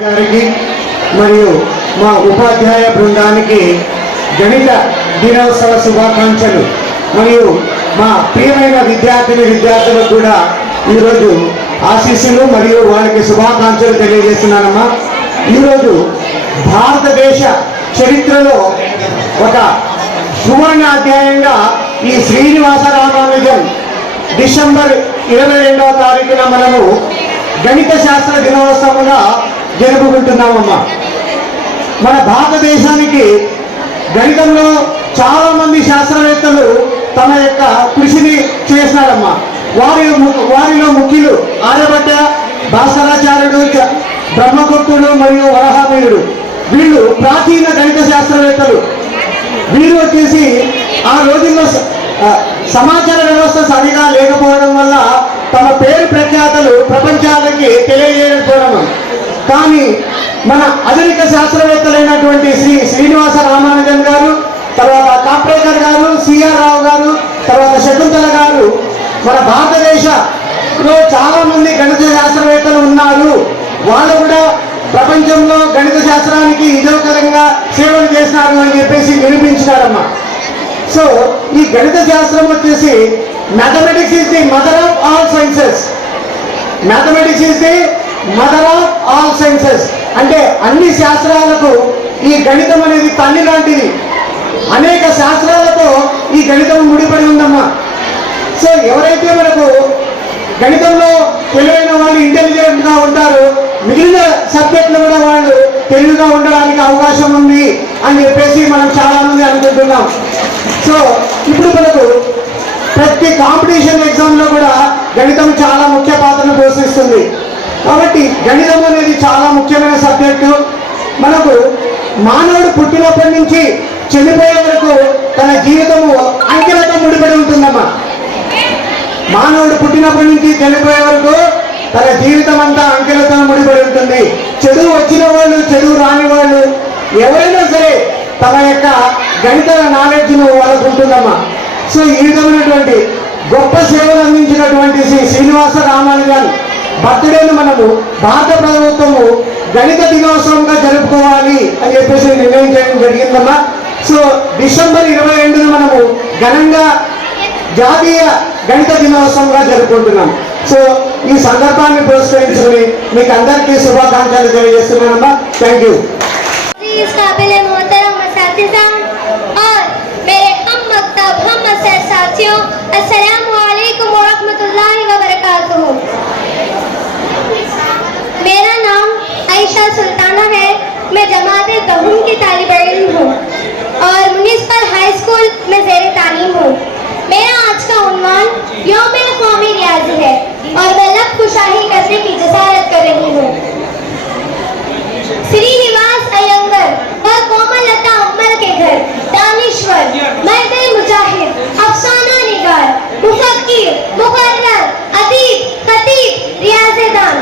గారికి మరియు మా ఉపాధ్యాయ బృందానికి గణిత దినోత్సవ శుభాకాంక్షలు మరియు మా ప్రియమైన విద్యార్థులకు కూడా ఈరోజు ఆశీస్సులు మరియు వారికి శుభాకాంక్షలు తెలియజేస్తున్నానమ్మా. ఈరోజు భారతదేశ చరిత్రలో ఒక సువర్ణ అధ్యాయంగా ఈ శ్రీనివాస రామానుజన్ డిసెంబర్ 22వ తారీఖున మనము గణిత శాస్త్ర దినోత్సవంగా జరుపుకుంటున్నామమ్మా. మన భారతదేశానికి గణితంలో చాలా మంది శాస్త్రవేత్తలు తమ యొక్క కృషిని చేసినారమ్మా. వారిలో ముఖ్యులు ఆర్యభట్ట, భాస్కరాచార్యుడు, బ్రహ్మగుప్తుడు మరియు వరాహమిహిరుడు. వీళ్ళు ప్రాచీన గణిత శాస్త్రవేత్తలు. వీరు వచ్చేసి ఆ రోజుల్లో సమాచార వ్యవస్థ సరిగా లేకపోవడం వల్ల తమ పేరు ప్రఖ్యాతలు ప్రపంచాలకి తెలియజేయకపోవడం. కానీ మన ఆధునిక శాస్త్రవేత్తలైనటువంటి శ్రీనివాస రామానుజన్ గారు, తర్వాత కాప్రేకర్ గారు, సిఆర్ రావు గారు, తర్వాత శకుంతల గారు, మన భారతదేశంలో చాలా మంది గణిత శాస్త్రవేత్తలు ఉన్నారు. వాళ్ళు కూడా ప్రపంచంలో గణిత శాస్త్రానికి ఇదోకరంగా సేవలు చేసినారు అని చెప్పేసి నిరూపించినారమ్మా. సో ఈ గణిత శాస్త్రం వచ్చేసి mathematics is the mother of all sciences. Mathematics is the mother of all sciences అంటే అన్ని శాస్త్రాలకు ఈ గణితం అనేది తల్లి లాంటిది. అనేక శాస్త్రాలతో ఈ గణితం ముడిపడి ఉందమ్మా. సో ఎవరైతే మనకు గణితంలో తెలివైన వాళ్ళు ఇంటెలిజెంట్గా ఉంటారో మిగిలిన సబ్జెక్టులు కూడా వాళ్ళు తెలివిగా ఉండడానికి అవకాశం ఉంది అని చెప్పేసి మనం చాలా మంది అనుకుంటున్నాం. సో ఇప్పుడు మనకు ప్రతి కాంపిటీషన్ ఎగ్జామ్లో కూడా గణితం చాలా ముఖ్య పాత్రను పోషిస్తుంది. కాబట్టి గణితం అనేది చాలా ముఖ్యమైన సబ్జెక్టు. మనకు మానవుడు పుట్టినప్పటి నుంచి చనిపోయే వరకు తన జీవితము అంకెలతో ముడిపడి ఉంటుందమ్మా. మానవుడు పుట్టినప్పటి నుంచి చనిపోయే వరకు తన జీవితం అంతా అంకెలతో ముడిపడి ఉంటుంది. చదువు వచ్చిన వాళ్ళు, చదువు రాని వాళ్ళు ఎవరైనా సరే తమ యొక్క గణిత నాలెడ్జ్ను వాళ్ళకు ఉంటుందమ్మా. సో ఈ విధమైనటువంటి గొప్ప సేవలు అందించినటువంటి శ్రీనివాస రామానుజన్ బర్త్డేను మనము భారత ప్రభుత్వము గణిత దినోత్సవంగా జరుపుకోవాలి అని చెప్పేసి నిర్ణయించడం జరిగిందమ్మా. సో డిసెంబర్ 22న మనము ఘనంగా జాతీయ గణిత దినోత్సవంగా జరుపుకుంటున్నాం. సో ఈ సందర్భాన్ని పురస్కరించుకుని మీకు అందరికీ శుభాకాంక్షలు తెలియజేస్తున్నానమ్మా. Thank you. मेरा नाम आयशा सुल्ताना है। मैं जमाते दहुम की तालिब इल्म हूँ और म्युनिसिपल हाई स्कूल में ज़ेर तालीम हूँ। मेरा आज का उन्वान यौम-ए क़ौमी रियाज़ी है और मैं लब कुशाही करने की जसारत कर रही हूँ। श्रीनिवास अयंगर और कोमलता उम्मर के घर दानिश्वर, मर्द मुजाहिद, अफसाना निगार, मुफक्किर, मुकर्रर, अदीब, खतीब, रियाज़ेदान,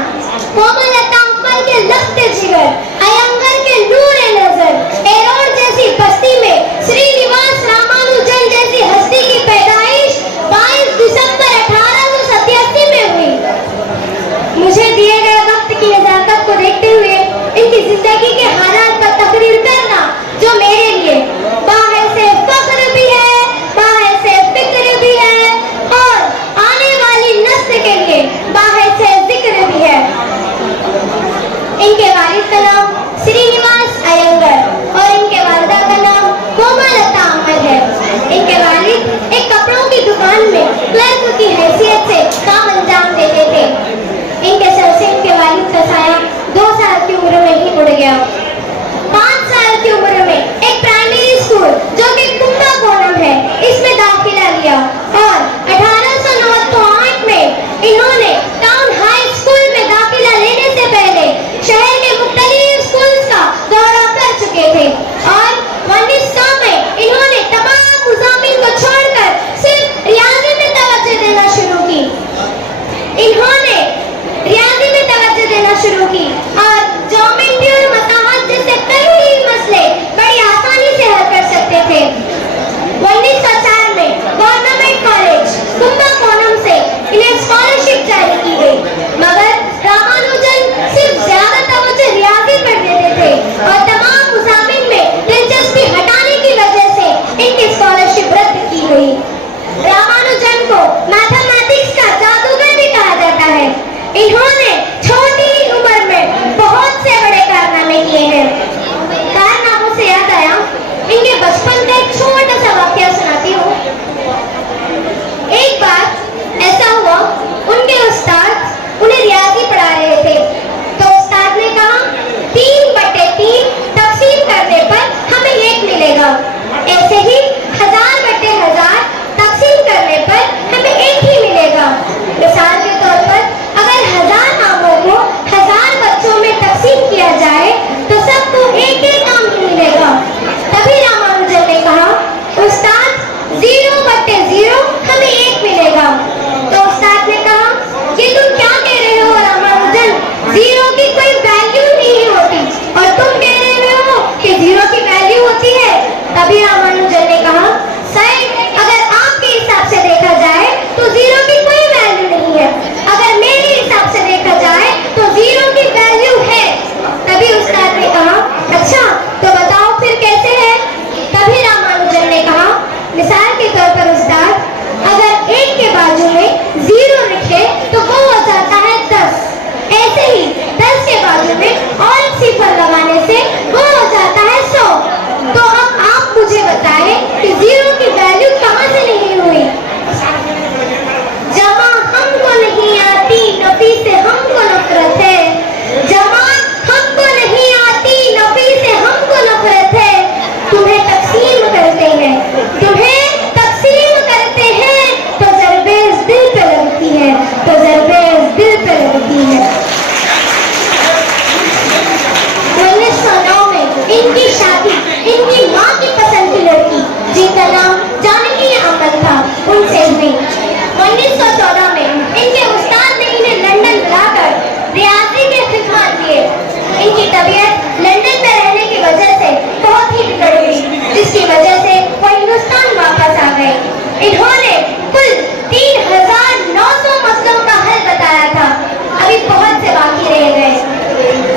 कोमलता उम्मर के लख्त जिगर, अयंगर के नूर नजर, एरोड जैसी बस्ती में श्रीनिवास रामानुजन जैसी हस्ती की पैदाइश 22 दिसंबर 1887 में हुई। मुझे दिए गए वक्त की नज़ाकत को देखते हुए इनकी जिंदगी के हालात पर तकरीर करना जो मेरे लिए बाहर से फख्र भी है, बाहर से फिक्र भी है और आने वाली नस्ल के लिए बाहर से जिक्र भी है। इनके वालिद का नाम श्रीनिवास अयंगर और इनके वालिदा का नाम कोमलता उम्मर है। इनके वालिद एक कपड़ों की दुकान में क्लर्क की हैसियत से काम अंजाम देते थे। इनके सर से इनके वालिद का साया 2 साल की उम्र में ही उड़ गया। 5 साल की उम्र में एक प्राइमरी स्कूल जो कि कुंभकोणम है इसमें दाखिला लिया और 1808 में इन्होंने टाउन हाई स्कूल में दाखिला लेने से पहले शहर के मुख्तलिफ स्कूल्स का दौरा कर चुके थे और 1900 में इन्होंने तमाम मुज़ामिन को छोड़कर सिर्फ रियाज़ी में तवज्जो इनकी तबीयत लंदन में रहने की वजह से बहुत ही बिगड़ गई, जिसकी वजह से वो हिंदुस्तान वापस आ गए। इन्होंने कुल 3,900 मसलों का हल बताया था, अभी बहुत से बाकी रह गए।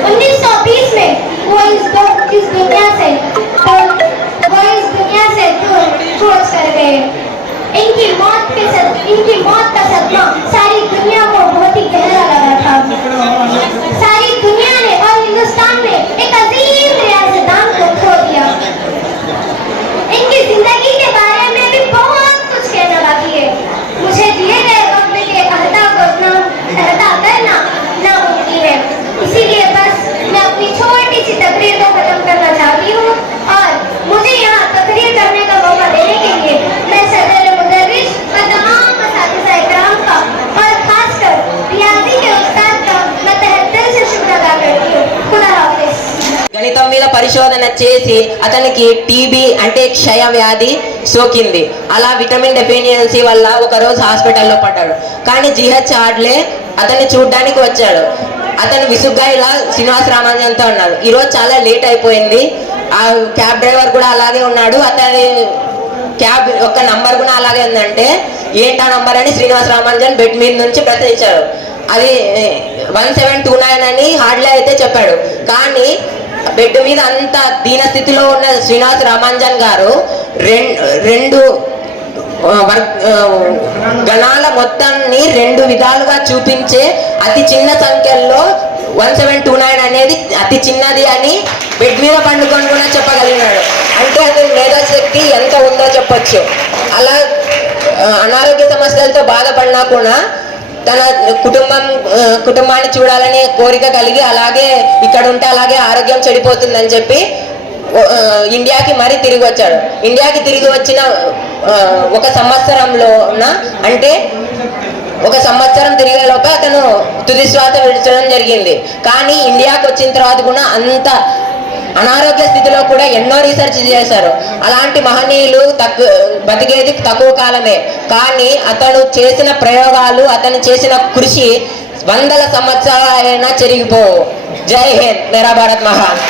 1920 में वो इस दुनिया से दूर खोज कर गए। इनकी मौत का सदमा सारी दुनिया को बहुत ही गहरा लगा था। सारी दुनिया ने और हिंदुस्तान ने एक अजीम रियासतदान को खो दिया। इनकी जिंदगी के बारे में भी बहुत कुछ कहना बाकी है। मुझे दिए गए वक्त के अहदा करना नामुमकिन है, इसीलिए बस मैं अपनी छोटी सी तकरीर को खत्म करना चाहती हूँ और मुझे यहाँ तकरीर करने का मौका देने के लिए मैं सदर मुदर्रिस व तमाम असातिज़ा इकराम का और खासकर रियाजी के उस्ताद का मैं तहे दिल से शुक्र अदा करती हूँ। खुदा हाफिज। గణితం మీద పరిశోధన చేసి అతనికి టీబీ అంటే క్షయ వ్యాధి సోకింది. అలా విటమిన్ డెఫిషియన్సీ వల్ల ఒకరోజు హాస్పిటల్లో పడ్డాడు. కానీ జిహెచ్ హార్డ్లే అతన్ని చూడ్డానికి వచ్చాడు. అతను విసుగ్గా ఇలా శ్రీనివాస రామానుజన్తో అన్నాడు, ఈరోజు చాలా లేట్ అయిపోయింది. ఆ క్యాబ్ డ్రైవర్ కూడా అలాగే ఉన్నాడు, అతని క్యాబ్ యొక్క నంబర్ కూడా అలాగే ఉందంటే ఏంటా నంబర్ అని శ్రీనివాస రామానుజన్ బెడ్ మీద నుంచి ప్రశ్నించాడు. అది 1729 అని హార్డ్లే అయితే చెప్పాడు. కానీ బెడ్ మీద అంత దీన స్థితిలో ఉన్న శ్రీనివాస రామానుజన్ గారు రెండు గణాల మొత్తాన్ని 2 విధాలుగా చూపించే అతి చిన్న సంఖ్యల్లో 1729 అనేది అతి చిన్నది అని బెడ్ మీద పండుకొని కూడా చెప్పగలిగినాడు. అంటే అతని మేధాశక్తి ఎంత ఉందో చెప్పొచ్చు. అలా అనారోగ్య సమస్యలతో బాధపడినా కూడా తన కుటుంబాన్ని చూడాలనే కోరిక కలిగి అలాగే ఇక్కడ ఉంటే అలాగే ఆరోగ్యం చెడిపోతుందని చెప్పి ఇండియాకి మరీ తిరిగి వచ్చాడు. ఇండియాకి తిరిగి వచ్చిన ఒక సంవత్సరంలోన అంటే ఒక సంవత్సరం తిరిగేలోపే అతను తుది శ్వాస విడిచడం జరిగింది. కానీ ఇండియాకి వచ్చిన తర్వాత కూడా అంత అనారోగ్య స్థితిలో కూడా ఎన్నో రీసెర్చ్ చేశారు. అలాంటి మహనీయులు బతికేది తక్కువ కాలమే, కానీ అతను చేసిన ప్రయోగాలు అతను చేసిన కృషి 100 సంవత్సరాలైనా చెరిగిపోవు. జై హింద్, మేరా భారత్ మహాన్.